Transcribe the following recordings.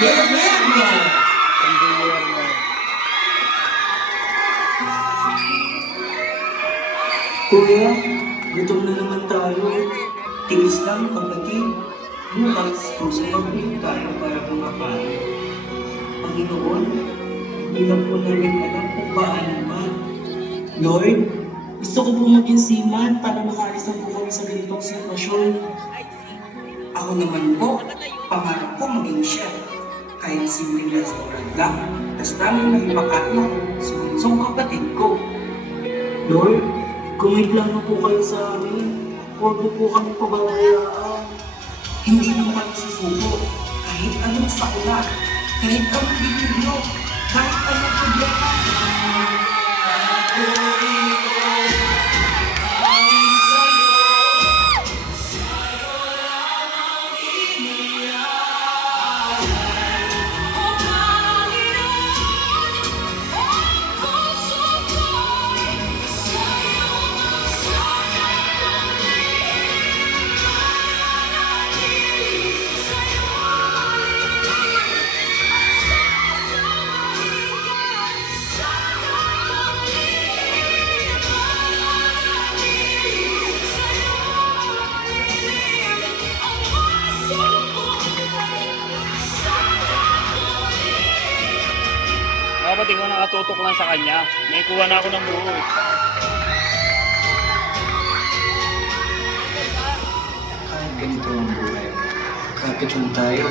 Guillermo! Ang Guillermo. Kuya, gutom na naman tayo. Tiis lang, kapatid. Bukas, magsumagbig tayo para kumakain. Panginoon, hindi na po namin alam kung paano ba. Lord, gusto ko po maging seaman para makaalis na po kami sa ganitong sitwasyon. Ako naman po, pangarap ko maging chef. Kahit simpleng restaurant lang, basta may mapakain ako sa bunsong kapatid ko. Lord, kung may plano po kayo sa amin, huwag mo po kami pababayaan. Hindi mo kami susuko, kahit anong sakla, kahit anong bibigyo, kahit anong problema. Kapatid ko nakatutok lang sa kanya. May kuha na ako ng buo eh. Kahit ganito ang buhay, kapit lang tayo.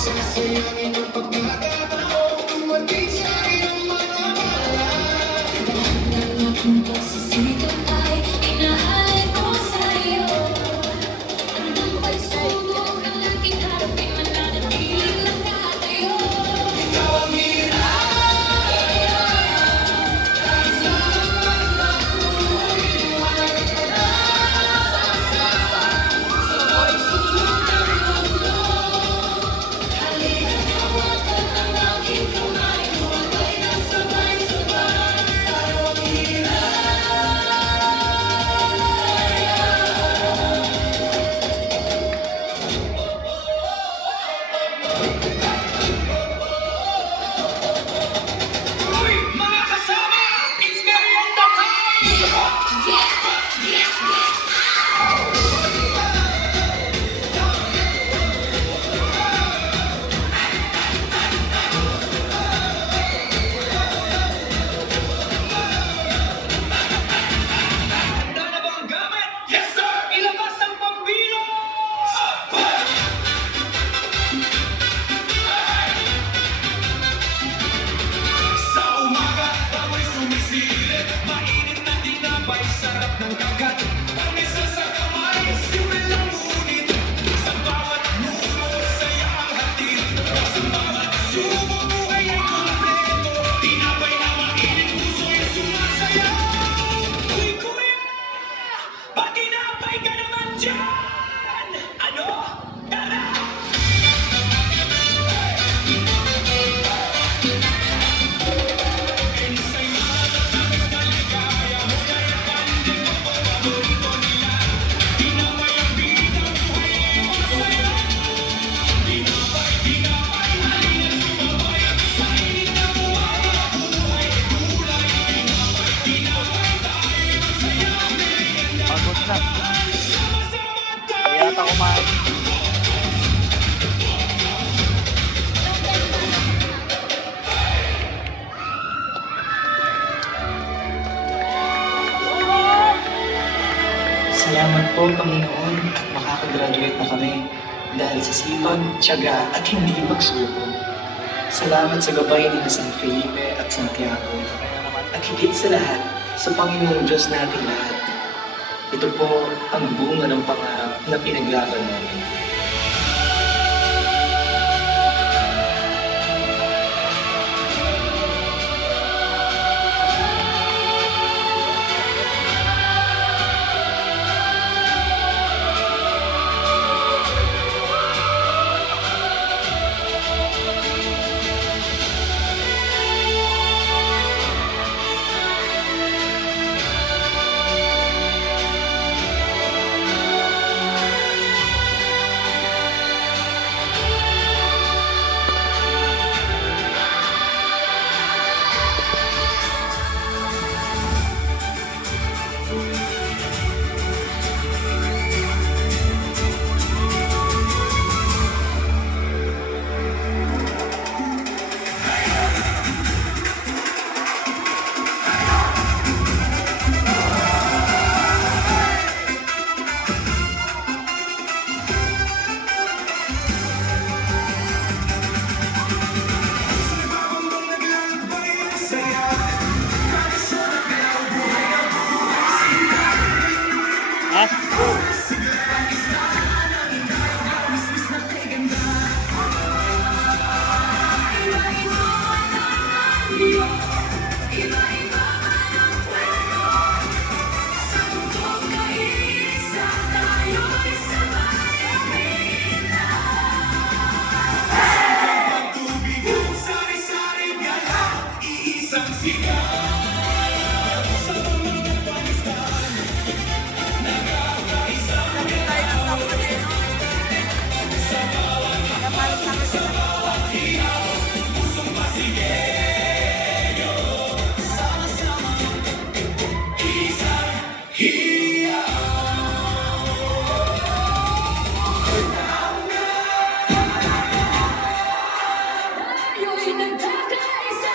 Sasayangin ang pagkakataon dumating sa iyong mga palad. Lahat ng aking pagsisikat ay inahalay ko sa'yo. Ano nang pagsubok ang aking harapin, mananatiling nakatayo. Ikaw ang hirap, Salamat po, Panginoon, at makakagraduate na kami dahil sa sipag, tiyaga at hindi magsuko. Salamat sa gabay ni na San Felipe at Santiago. At higit sa lahat, sa Panginoong Diyos nating lahat. Ito po ang bunga ng pangarap na pinaglaban namin. Ha? Tayo'y nagkakaisa.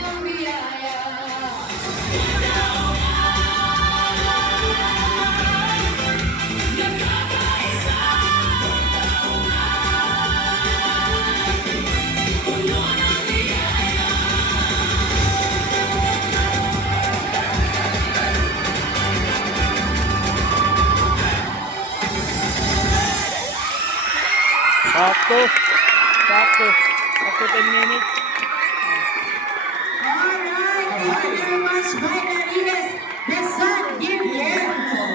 Ang biyaya. Sakto. Sakto. Sakto 10 minutes. Alright, thank you very much, Bailarines de San Guillermo.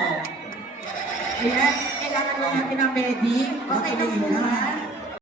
Ayan, kailangan lang natin ng medic. Okay na po ba?